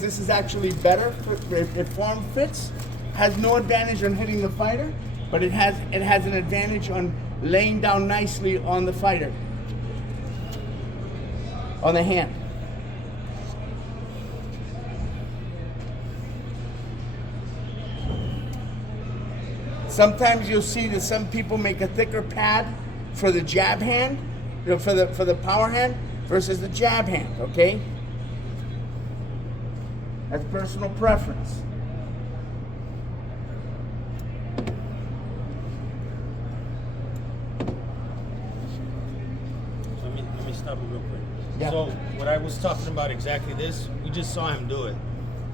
This is actually better. It form fits. Has no advantage on hitting the fighter, but it has an advantage on laying down nicely on the fighter, on the hand. Sometimes you'll see that some people make a thicker pad for the jab hand, for the power hand versus the jab hand. Okay, that's personal preference. Let me stop you real quick. Yeah. So what I was talking about exactly this, we just saw him do it,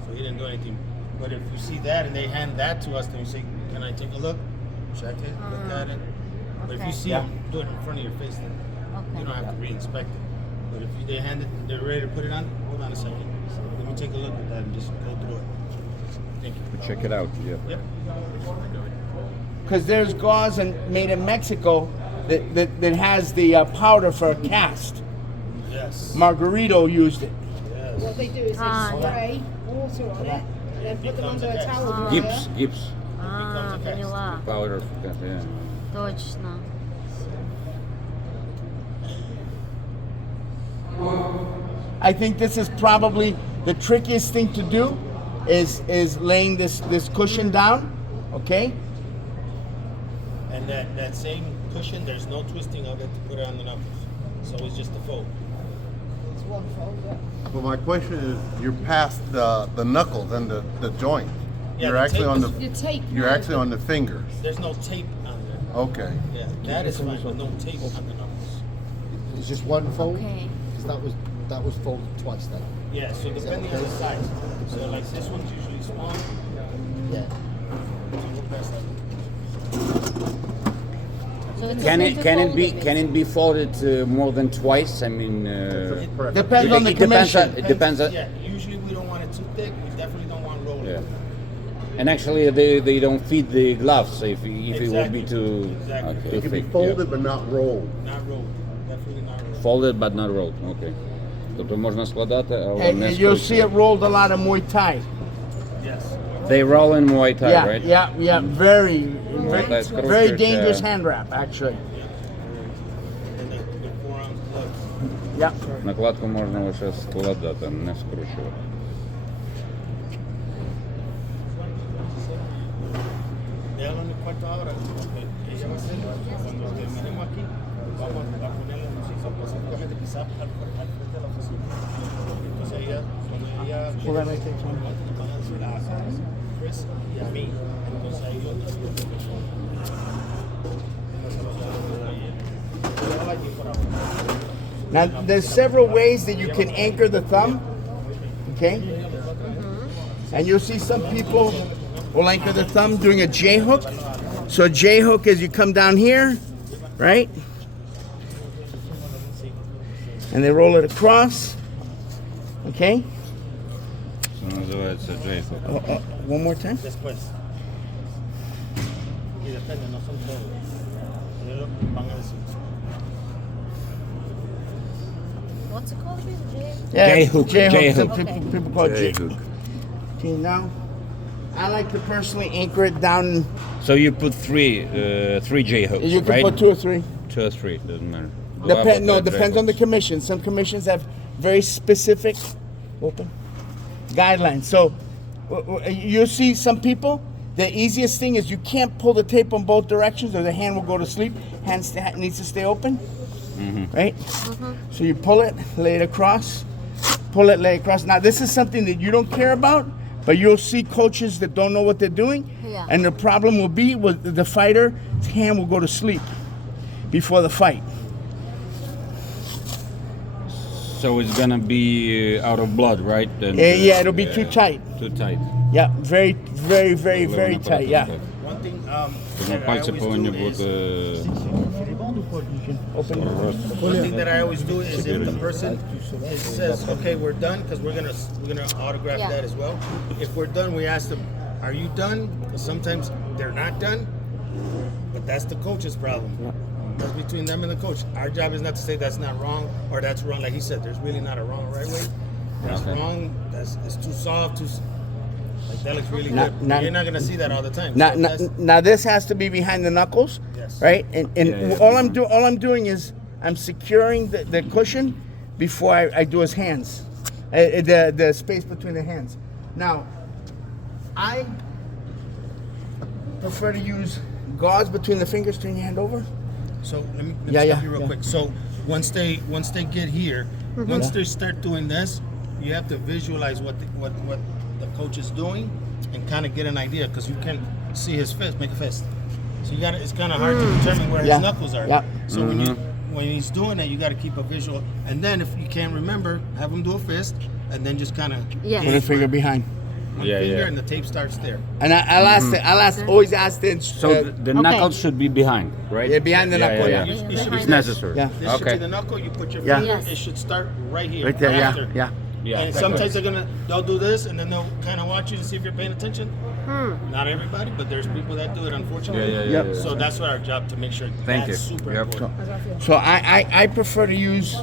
so he didn't do anything. But if you see that and they hand that to us, then you say, "Can I take a look? Check it, look at it." But if you see him do it in front of your face, then you don't have to re-inspect it. But if they hand it, they're ready to put it on. Hold on a second. Let me take a look at that and just go through it. Thank you. Check it out. Yeah. Yep. Because there's gauze made in Mexico that has the powder for a cast. Yes. Margarito used it. Yes. What they do is they spray water on it, and then put them under a towel dryer. Gips. Поняла. Powder. Yeah. Точно. I think this is probably the trickiest thing to do is laying this cushion down, okay? And that same cushion, there's no twisting of it to put it on the knuckles. So it's just a fold. It's one fold, yeah. But my question is, you're past the knuckles and the joint. Yeah, you're the actually tape on is- the. Your tape. You're actually on the fingers. There's no tape on there. Okay. Yeah, that is fine, but no tape on the knuckles. It's just one fold? Okay. Because that was folded twice then. Yeah, so depending on the size. So like this one's usually small. Yeah. So we'll press that. So it's Can okay to it fold can it be folded more than twice? I mean, Depends on the commission. It depends on. Yeah, usually we don't want it too thick. We definitely don't want rolling. Yeah. And actually, they don't feed the gloves if it would be too Exactly. too It can be thick. folded but not rolled. Not rolled. Definitely not rolled. Folded but not rolled. Okay. Тобто можна складати, але And не you'll see it скручувати. rolled a lot of Muay Thai. Yes. They roll in Muay Thai, Yeah, right? yeah. Very That's very correct, dangerous hand wrap, actually. And the forearm gloves. Yeah. Накладку можна лише складати, не скручувати. Déjalo en el cuarto ahora. Porque ella va a hacer, cuando terminemos aquí, vamos a ponerle específicamente quizás al frente de la oficina. Entonces ella, cuando ella van a decir a Chris y a mí, entonces ahí yo Now, there's several ways that you can anchor the thumb, okay? And you'll see some people will anchor the thumb doing a J hook. So a J hook is you come down here, right? And they roll it across, okay? Це називається J-hook. One more time. después. Y depende, no son todos. Ellos van a decir. What's it called again? Yeah, J-hook, J-hook. J-hook. Some people call it J-hook. Okay, now, I like to personally anchor it down. So you put three J-hooks, You can right? put 2 or 3. 2 or 3, doesn't matter. Depends on the commission. Some commissions have very specific guidelines. So you'll see some people, the easiest thing is you can't pull the tape on both directions or the hand will go to sleep. Hand needs to stay open, right? So you pull it, lay it across, pull it, lay it across. Now this is something that you don't care about, but you'll see coaches that don't know what they're doing. Yeah. And the problem will be with the fighter's hand will go to sleep before the fight. So it's gonna be out of blood, right? And, Yeah, it'll be too tight. Too tight. Yeah, very tight. Yeah. One thing Тому that I пальці always повинні do is, бути one thing that I always do is if the person says, okay, we're done, because we're gonna autograph Yeah. that as well. If we're done, we ask them, are you done? Because sometimes they're not done, but that's the coach's problem. That's between them and the coach. Our job is not to say that's not wrong or that's wrong. Like he said, there's really not a wrong or right way. That's Okay. wrong. It's too soft. Like that looks really Not- good. not- You're not gonna see that all the time. Now, So now, that's- now this has to be behind the knuckles, Yes. right? And Yeah. all I'm doing is I'm securing the cushion before I do his hands, the space between the hands. Now, I prefer to use gauze between the fingers. Turn your hand over. So let me Yeah, stop yeah, you real yeah. quick. So once they get here, once they start doing this, you have to visualize what the coach is doing and kind of get an idea because you can see his fist, make a fist. So you got it's kind of hard to determine where Yeah. his knuckles are. Yeah. So when he's doing that, you got to keep a visual. And then if you can't remember, have him do a fist, and then just kind of Yeah. Put a finger behind. one Yeah, finger, yeah. and the tape starts there. And always ask the So the knuckles should be behind, right? Yeah, behind the knuckle, yeah. It should be It's this. necessary. Yeah. This should be Okay. the knuckle. You put your Yeah. finger. Yes. It should start right here. right there. Yeah, after. yeah. Yeah. And sometimes they'll do this, and then they'll kind of watch you to see if you're paying attention. Not everybody, but there's people that do it, unfortunately. Yeah. Yep. So that's what our job to make sure Thank that's you. super Yep. important. So I prefer to use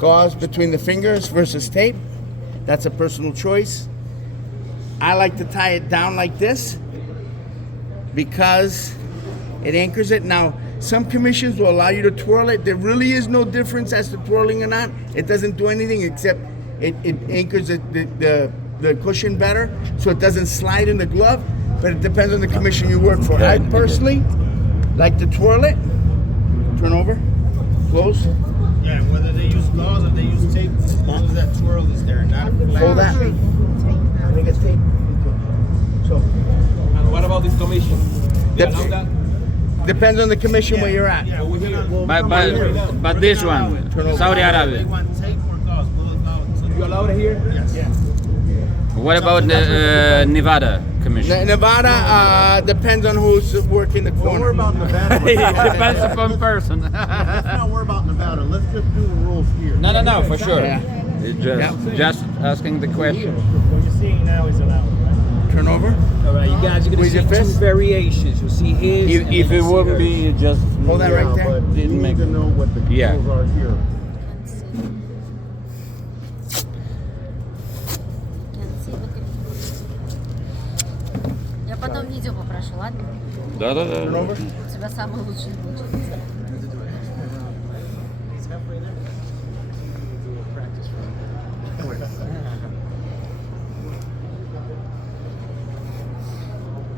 gauze between the fingers versus tape. That's a personal choice. I like to tie it down like this because it anchors it. Now, some commissions will allow you to twirl it. There really is no difference as to twirling or not. It doesn't do anything except it anchors the cushion better so it doesn't slide in the glove, but it depends on the commission you work for. I personally like to twirl it, turn over, close, Yeah, whether they use gauze or they use tape, as long as that twirl is there, not flat. hold that. I think it's tape. So, And what about this commission? They Dep- allow that? depends on the commission where you're at. Yeah, we're gonna, But this one, Saudi They Arabia. want tape or gauze, both gauze. You allow it here? Yes. What about the Nevada commission? Nevada depends on who's working the Don't worry corner. about Nevada. It depends upon person. Let's not worry about Nevada. Let's just do the rules here. No, for sure. Yeah. It's just asking the question. What you're seeing now is allowed, right? Turn over. All right, you guys are going to With see your two fist? variations. You'll see his. and If then it you'll see wouldn't hers. be, you just Hold that right Yeah, there. but you Didn't need make- to know what the Yeah. rules are here. Can't see. Can't see. Look at. Я потом видео попрошу, ладно? Turn Да. over. У тебя самый лучший получится.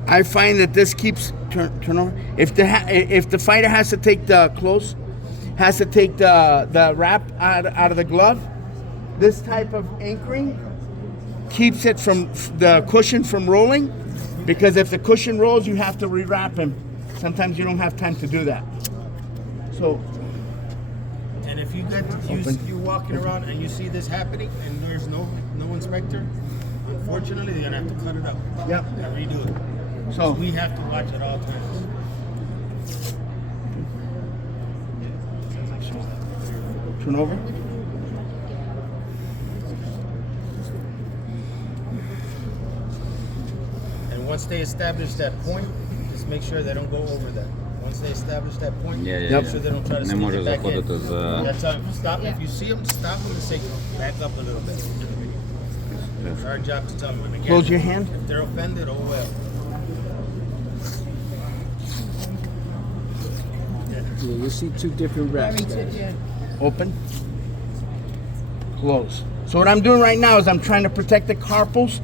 I find that this keeps turn over. If the fighter has to take the wrap out of the glove, this type of anchoring keeps it from the cushion from rolling. Because if the cushion rolls, you have to rewrap him. Sometimes you don't have time to do that. So And if you you walking around and you see this happening and there's no inspector, unfortunately they're gonna have to cut it out. Yep. And redo it. So We have to watch at all times. turn over. And once they establish that point, just make sure they don't go over that. Once they establish that point, Yeah, make sure they don't try to Не sneak може it back in. заходити за... That's how, stop. If you see them, stop them and say, back up a little bit. It's our job to tell them. And again, Close your hand. If they're offended, oh well. Yeah, you'll see two different reps. guys. Open. Close. So what I'm doing right now is I'm trying to protect the carpals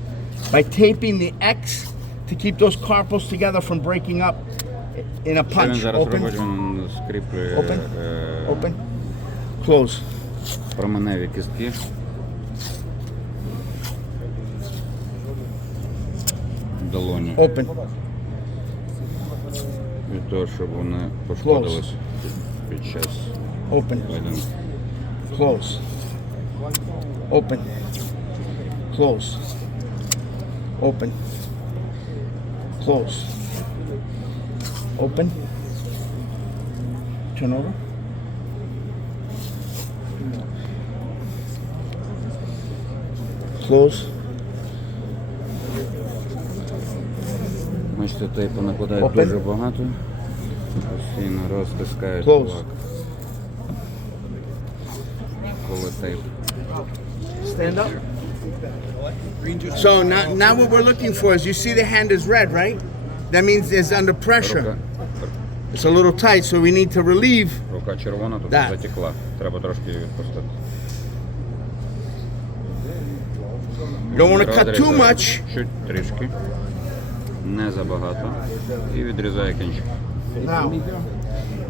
by taping the X to keep those carpals together from breaking up in a Що він punch. зараз робить? Open. Він скріплює Open. Open. Close. променеві кістки. В долоні. Open. Від того, щоб вони пошкодились під час Open. поєдинку. Close. Open. Close. Open. Close. Open. Turn over. Close. Бачите, тейпу накладають Open. дуже багато. Постійно розтискають Close. кулак. Коли tape. Stand up. So now what we're looking for is, you see the hand is red, right? That means it's under pressure. Рука, It's a little tight, so we need to relieve. рука червона, тут Да. затекла. Треба трошки її відпустити. You don't want to cut too Розрізаю much. Чуть трішки. Не забагато. І відрізаю кінчик. Now,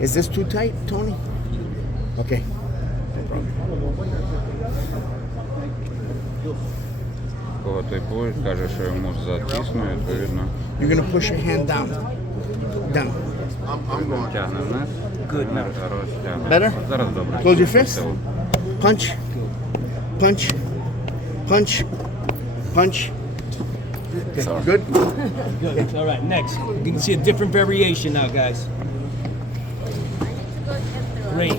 is this too tight, Tony? Okay. Кого типують, каже, що йому затісно, відповідно, You're gonna push your hand down. Down. I'm going. тягне вниз. Good. Розтягне. Better? От зараз добре. Close your fist. Все. Punch. Punch. Punch. Punch. Good. All right, next. You can see a different variation now, guys. Great.